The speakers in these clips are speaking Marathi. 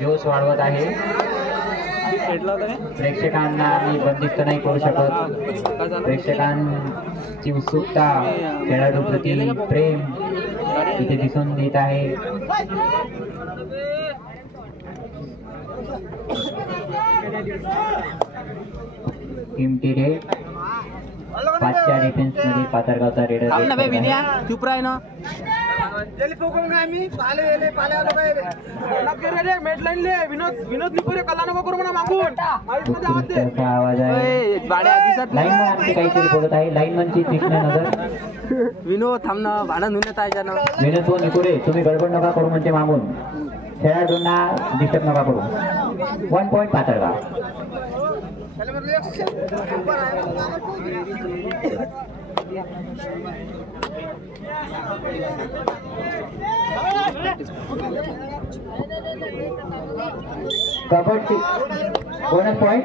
जोश वाढवत आहे. प्रेक्षकांना आम्ही बंदिस्त नाही करू शकत. प्रेक्षकांची उत्सुकता, खेळाडू प्रती प्रेम इथे दिसून येत आहे. टीम पाचच्या डिफेन्स मध्ये पाथरगावचा रेडर चुप राह ना. आवाज आहे. लाईनमन काहीतरी बोलत आहे. लाईनमनची तीक्ष्ण नजर. विनोद थांब ना, भांडण धुण्यात आहे ना. विनोद व निकुरे तुम्ही गडबड नका करू म्हणजे मागून खेळाडूंना डिस्टर्ब नका करू. 1 पॉइंट पाथरगाव. कबड्डी बोनस पॉइंट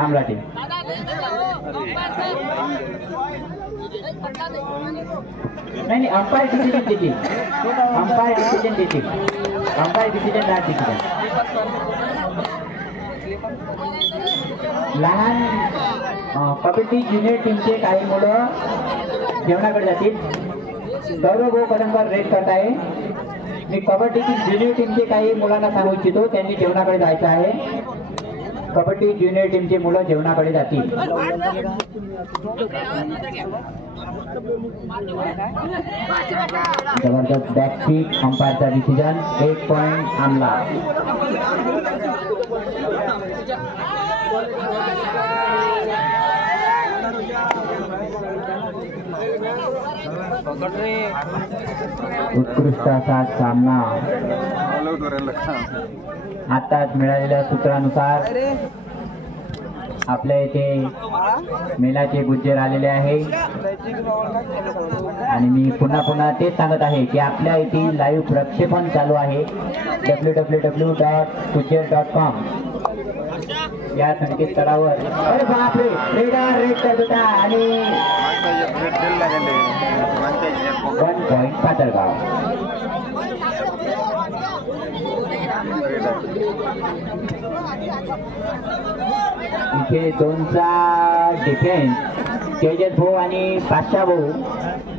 आमला टीम. नाही अंपायर डिसिजन देतील. अंपायर डिसिजन देतील. अंपायर डिसिजन नाही डिसिजन. लहान कबड्डी ज्युनियर टीमचे काही मुलं जेवणाकडे जातील. गौरव भाऊ कदमकर रेड करत आहे. मी कबड्डीची ज्युनियर टीमचे काही मुलांना सांगू इच्छितो, त्यांनी जेवणाकडे जायचं आहे. कबड्डी ज्युनियर टीमचे मुलं जेवणाकडे जातील. जबरदस्त बॅकफीट. अंपायरचा डिसिजन. 1 पॉइंट आमला. उत्कृष्ट असा सामना. आताच मिळालेल्या सूत्रानुसार आपल्या इथे मेलाचे गुज्जर आलेले आहे आणि मी पुन्हा तेच सांगत आहे की आपल्या इथे लाईव्ह प्रक्षेपण चालू आहे. www.gujjar.com या संकेतस्थळावर. अरे बापरे, रेडर रेड करत होता आणि 1 पॉइंट पाथरगाव. इथे 2चा डिफेन्स तेजस भाऊ आणि पाशा भाऊ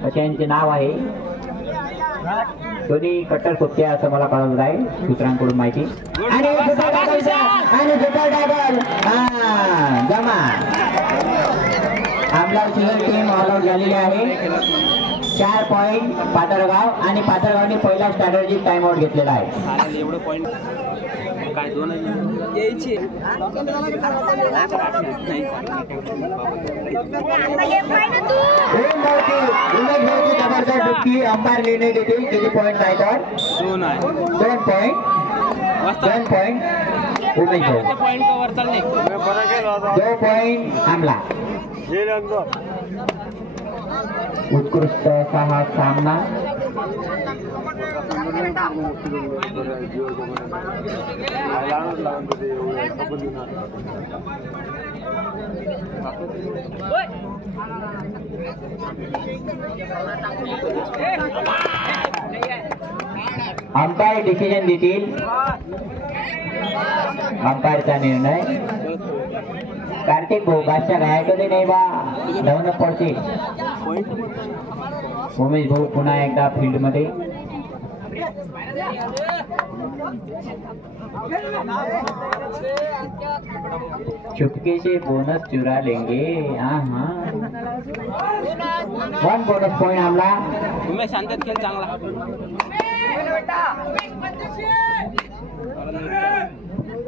असे यांचे नाव आहे. दोन्ही कट्टर सोबते असं मला कळवत आहे सूत्रांकडून माहिती. आणि जमा आमलाची टीम ऑल आउट झालेली आहे. 4 पॉइंट पाथरगाव आणि पाथरगावने पहिला स्ट्रॅटेजिक टाइम आउट घेतलेला आहे. एवढं पॉइंट काय दोन यायची. अंपायर निर्णय देतील. किती पॉइंट आहे तर 2 पॉइंट. 1 पॉइंट उमेश भाऊ. 2 पॉइंट आमला. उत्कृष्ट असा हा सामना. अंपायर डिसिजन देतील. अंपायरचा निर्णय. कार्तिक भाऊ बादशाह घायचं नाही बा, धावणं पडते. उमेश भाऊ पुन्हा एकदा फील्ड मध्ये. चुपके से बोनस चुरा लेंगे. 1 बोनस पॉइंट आमला. उमेश शांतत खेळ चांगला.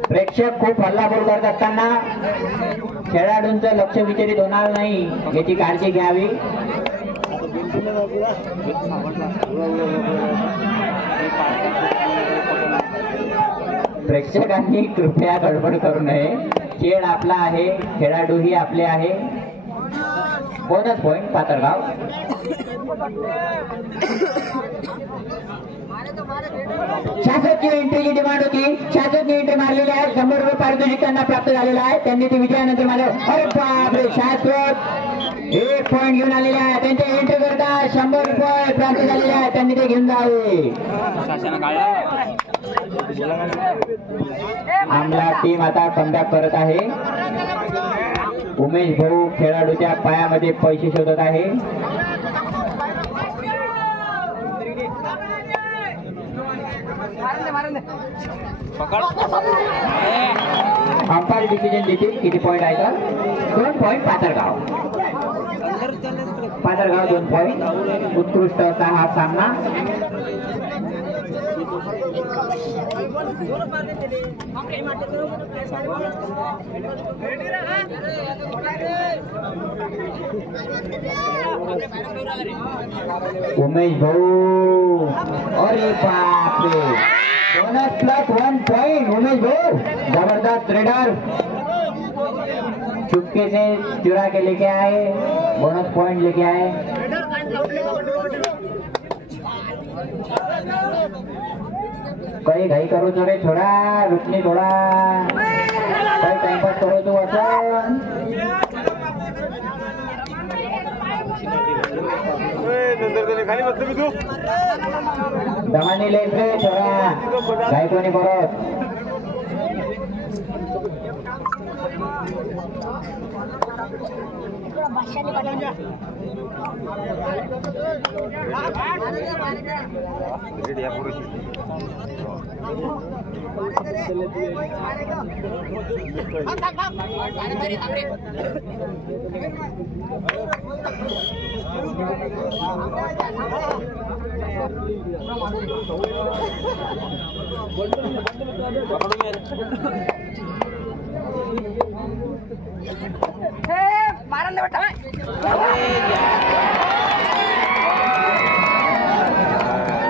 प्रेक्षक खूप हल्लाबोल करत असताना खेळाडूंचं लक्ष विचलित होणार नाही याची काळजी घ्यावी. प्रेक्षकांनी कृपया गडबड करू नये. खेळ आपला आहे, खेळाडूही आपले आहे. Bonus point Pathargaon. शासकीय एंट्रीची डिमांड होती. शासकीय एंट्री मारलेली आहे. 100 रुपये पारितोषिक त्यांना प्राप्त झालेला आहे. त्यांनी ते विजयानंतर मारले. अरे बापरे, शाश्वत 1 पॉइंट घेऊन आलेले आहे. त्यांच्या एंट्री करता 100 रुपये प्राप्त झालेले आहे. त्यांनी ते घेऊन जावे. आमला टीम आता कमबॅक करत आहे. उमेश भाऊ खेळाडूच्या पायामध्ये पैसे शोधत आहे. अंपायर डिसिजन देतील. किती पॉईंट आहे तर 2 पॉईंट पाथरगाव. पाथरगाव 2 पॉईंट. उत्कृष्ट असा हा सामना. उमेश भाऊ, अरे बापरे, बोनस प्लस 1 पॉइंट. उमेश भाऊ जबरदस्त रेडर, चुपके से चुरा के लेके आए, बोनस पॉइंट लेके आए. काही घाई करू तो रे, थोडा रुकनी, थोडा काही टाइमपास करू तू असं. दमानी लेत रे थोडा, घाई कोणी करत.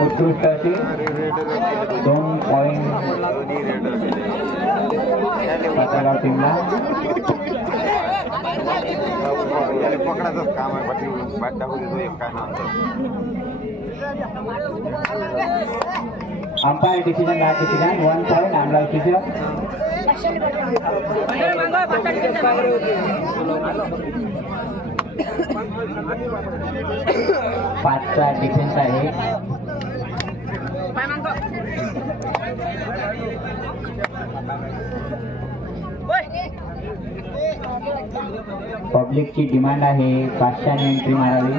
उत्कृष्ट अशी 2 पॉइंट पाथरगाव टीमला. काम आहे बाकी टाकू देतो एक काय नाव. Umpire decision 1 point. Amla decision 5चा डिफेन्स आहे. पब्लिकची डिमांड आहे 500 एंट्री मारावी.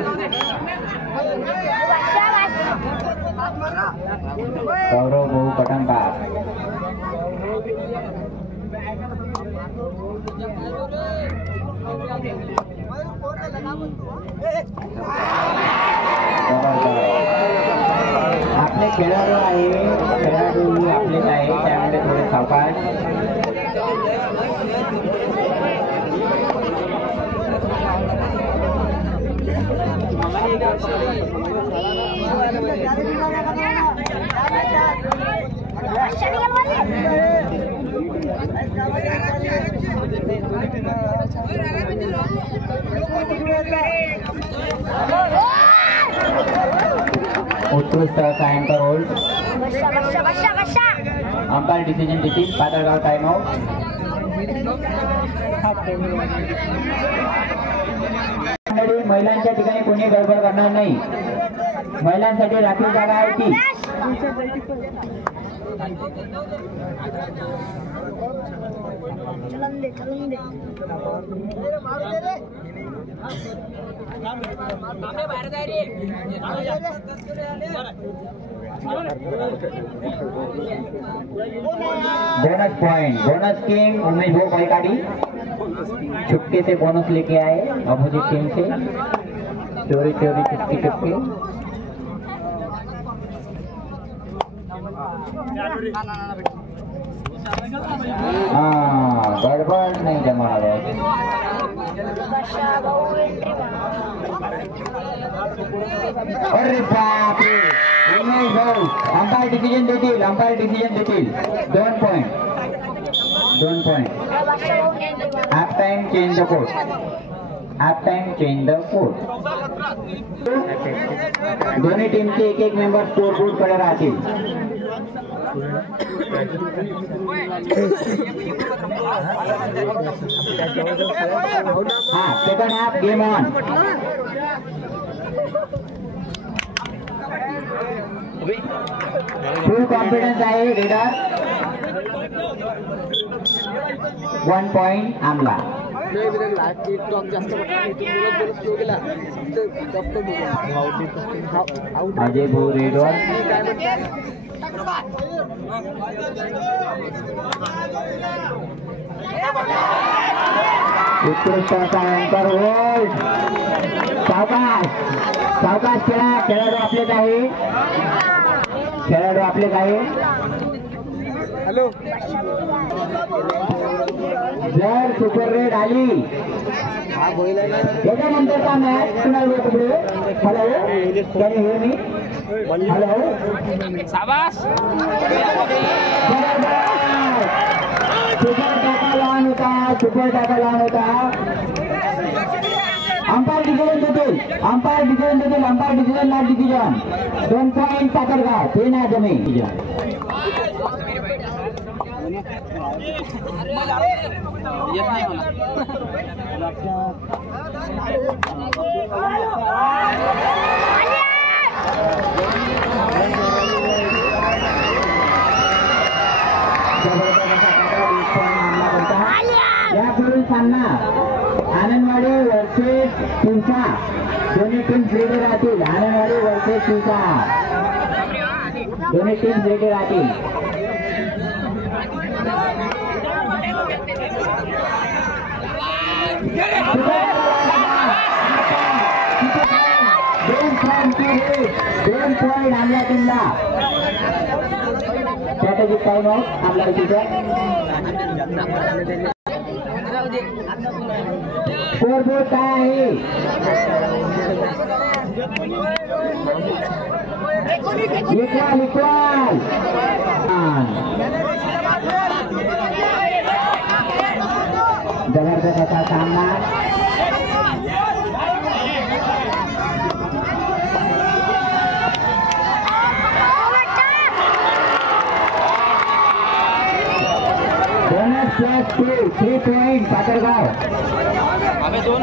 गौरव भाऊ पटणकार. आपले खेळाडू आहे, खेळाडू आपलेच आहे, त्यामुळे थोडे सावकाश. उत्कृष्ट असा अँकर होल्ड. अंपायर डिसिजन देतील. पाथरगाव टाइम आउट. महिलांच्या ठिकाणी कोणी गडबड करणार नाही. महिलांसाठी राखीव जागा आहे ती. Bonus point, bonus king Umesh भाऊ पैकाड़ी छुटके से बोनस लेके आए अपोजिट टीम से. चोरी चोरी चुपके चुपके. हाँ गड़बड़ नहीं जमा रहा. अरे बाप रे, उमेश भाऊ अंपायर डिसिजन देतील. अंपायर डिसिजन देतील. 2 point. 2 point. Half time change the court. Half time change the court. दोन्ही टीमचे एक मेंबर स्कोर बोर्ड कडे राहतील. हाँ second half game on. Full confidence आहे रेडर. 1 पॉइंट आमला. अजय भाऊ रेडवर. उत्कृष्ट असा अँकर होल्ड. सावकाश सावकाश खेळा. खेळाडू आपलेच आहे. खेळाडू आपलेच आहे. हॅलो. जर सुपर रेड आली त्याच्यानंतरचा मॅच कुणाला पुढे. Hello can you hear me. Hello शाबास. सुपर टाका लहान होता. सुपर टाका लहान होता. अंपायर डिसिजन देतील. अंपायर डिसिजन देतील. Umpire decision not decision. 2 point Pathargaon. ते नाही जमे. येत नाही मला. यापुढील सामना आनंदवाडी वर्सेस शिवसा. दोन्ही टीम्स रेडी राहतील. आनंदवाडी वर्सेस शिवसा. दोन्ही टीम्स रेडी राहतील. दोन पॉइंट आमल्या टीमला. स्ट्रॅटेजिक टाइम आउट आमल्या टीमचा. स्कोरबोर्ड काय आहे. Equal equal. जबरदस्त असा सामना. Bonus plus 2 3 point Pathargaon. अबे दोन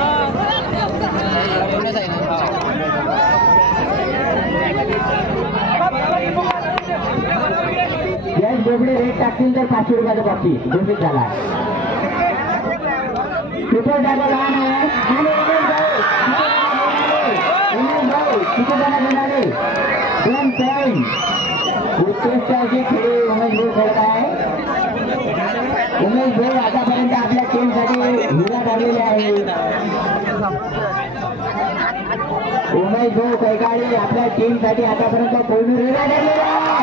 यश बोबडे रेट टाकतील तर 500 रुपयाचा बक्षीस घोषित झाला. सुपर डायबल लहान आहे आणि उमेश भाऊ किती जण घेणारे. 2 पॉइंट. उत्कृष्ट अशी खेळी उमेश भाऊ खेळत आहे. उमेश भाऊ आतापर्यंत आपल्या टीमसाठी हिरा ठरलेले आहे. उमेश भाऊ कैकाळी आपल्या टीमसाठी आतापर्यंत कोणी हिरा ठरलेला आहे.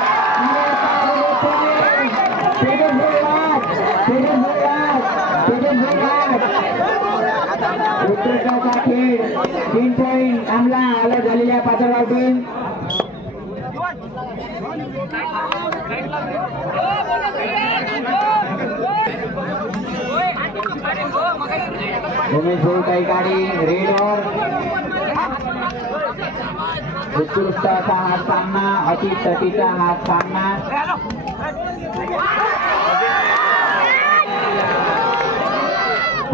उत्कृष्टाचा खेळ. 3 पॉइंट आमला अलग झालेल्या पाथरगाव टीम. उमेश भाऊ कैकाळी रेडवर. उत्कृष्ट असा हा सामना. अति तटीचा हा सामना.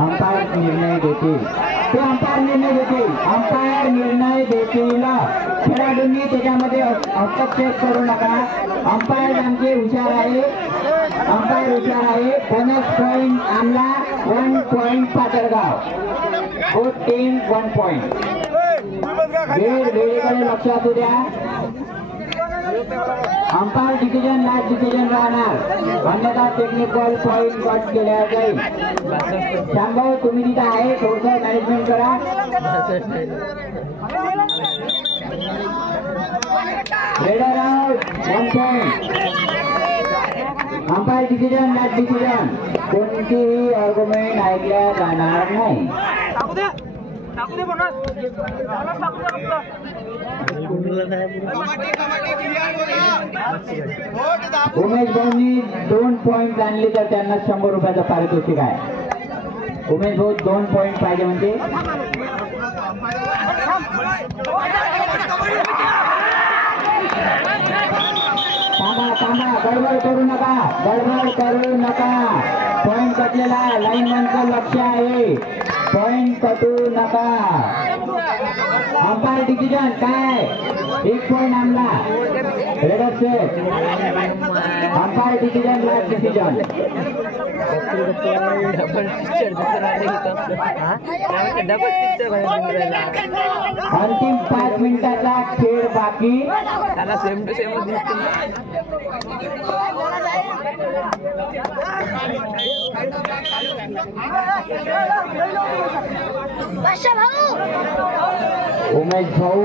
अंपायर निर्णय देतील. ते अंपायर निर्णय देतील. अंपायर निर्णय देतील. खेळाडूंनी त्याच्यामध्ये हस्तक्षेप करू नका. अंपायर आमचे हुशार आहे. अंपायर हुशार आहे. Bonus point Amla. 1 point Pathargaon. Both team 1 point. वेळेकडे लक्ष असू द्या. अंपायर डिसिजन लास्ट डिसिजन राहणार. अन्यथा टेक्निकल पॉइंट कट केल्या जाईल. शांभाऊ तुम्ही तिथं आहे. थोडंसं मॅनेजमेंट करा. Raider out. 1 point. Umpire decision last decision. कोणतीही आर्ग्युमेंट ऐकल्या जाणार नाही. उमेश भाऊंनी 2 पॉइंट आणले तर त्यांना 100 रुपयाचा पारितोषिक आहे. उमेश भाऊ 2 पॉइंट पाहिजे म्हणजे. थांबा थांबा. गडबड करू नका. गडबड करू नका. पॉइंट कटलेला. लाईन मनचं लक्ष आहे. पॉइंट कटू नका. अंपायर डिसिजन काय 1 पॉइंट आमला. Raider set. Umpire decision last decision. अंतिम 5 मिनिटाचा खेळ बाकी. सेम टू सेम उमेश भाऊ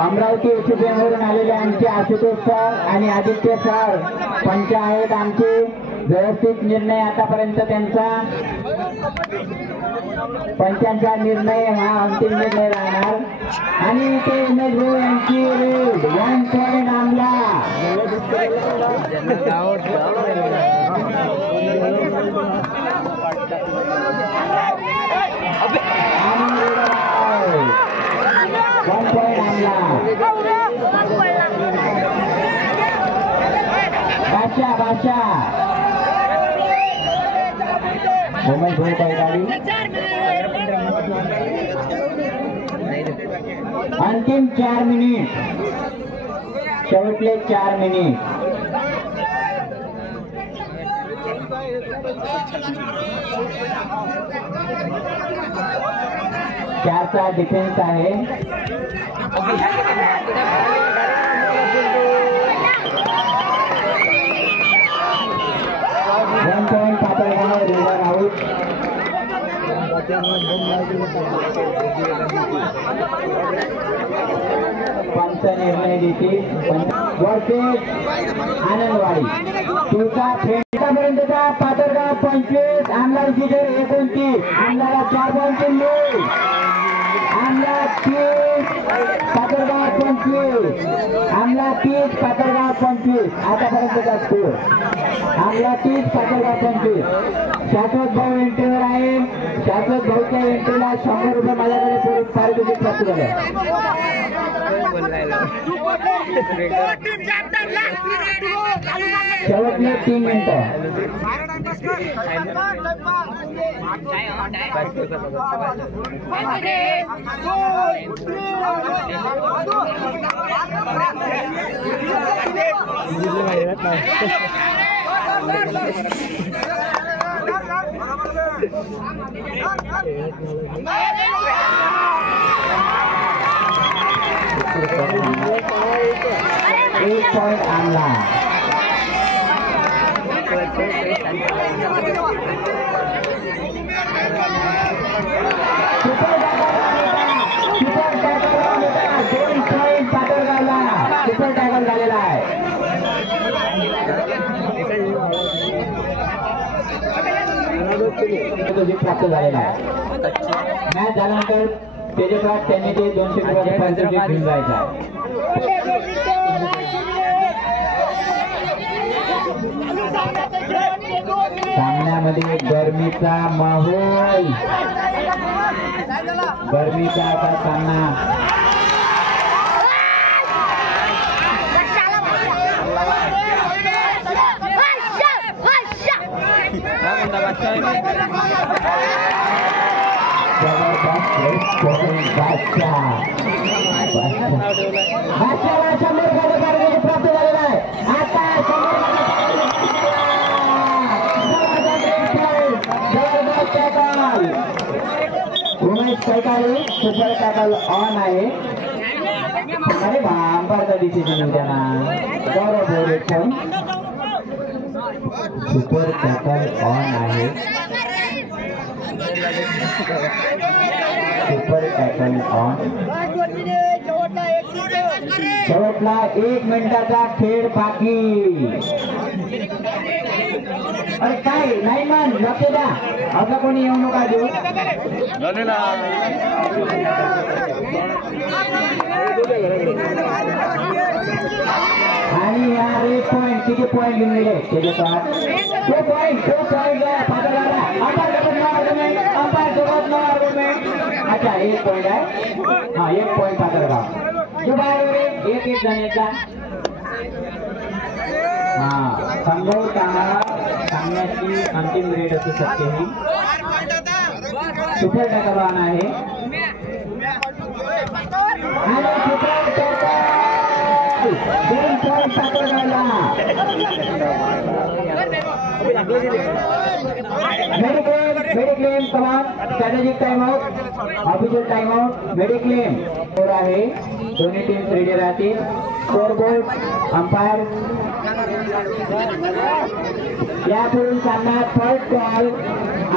अमरावती वरून आलेले आमचे आशुतोष सर आणि आदित्य सर पंच आहेत आमचे. व्यवस्थित निर्णय आतापर्यंत त्यांचा. पंचांचा निर्णय हा अंतिम निर्णय राहणार. आणि ते उमेश भाऊ यांची रेड 1 पॉइंट आमला. बादशाह उमेश भाऊ काय गाडी. अंतिम 4 मिनिट. शेवटले 4 मिनिट. चारचा डिफेन्स आहे. 1 पॉइंट पातळगाव. Raider out. पंच निर्णय देतील. वर्सेस आनंदवाडी. तुमचा फेटापर्यंतचा पातळगाव 25. आमदार जिजर 29. आमदारा 4 पॉइंट मिळेल. आमला 30 पातळगाव 25. आमला 30 पातळगाव 25. आतापर्यंतचा स्कोर आमला 30 पातळगाव 25. शाश्वत भाऊ एंट्रीवर आहे. शाश्वत भाऊच्या एंट्रीला 100 रुपये माझ्याकडे पारितोषिक प्राप्त झाले. शेवटले 3 मिनिटं. एक पॉइंट आणला. सुपर टॅकल झालेला आहे. प्राप्त झालेला आहे. मॅच झाल्यानंतर तेजपात त्यांनी ते 200 रुपये पारितोषिक घेऊन जायचं आहे. सामन्यामध्ये गरमीचा माहोल. गरमीचा असा सामना. प्राप्त झालेला आहे. आता उमेश कैकाळे सुपर टॅकल ऑन आहे. अरे अंपायरचा डिसिजन होत्या ना. गौरव बोरे सुपर टॅकल ऑन आहे. Super tackle on. शेवटला 1 मिनिटाचा खेळ बाकी. अरे काय नाही मन लक्ष द्या. असं कोणी येऊ नका देऊ. आणि या रेड पॉइंट किती पॉइंट घेऊन गेले त्याच्यात 2 पॉइंट अंपायर सोबत नो आर्ग्युमेंट. अच्छा 1 पॉइंट आहे. हा 1 पॉइंट पातळगाव. जो बाहेर 1 जणांचा. हा संभवतः सामन्याची अंतिम रेड असू शकते ही. सुपर टाकाबान आहे आणि सुपर टॅकल 2 पॉइंट पकडला मेडिक्लेम कमान strategic time out official time out mediclaim score आहे दोन्ही टीम रेडी राहतील स्कोर बोर्ड अंपायर यापुढील सामन्यात first ball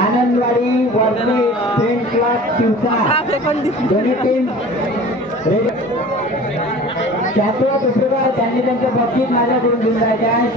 Anandwadi versus friends club शिवसा दोन्ही टीम रेडी त्यातून दुसरीकडे त्यांनी त्यांचं बक्षीस माझ्याकडून घेऊन जायचे आहे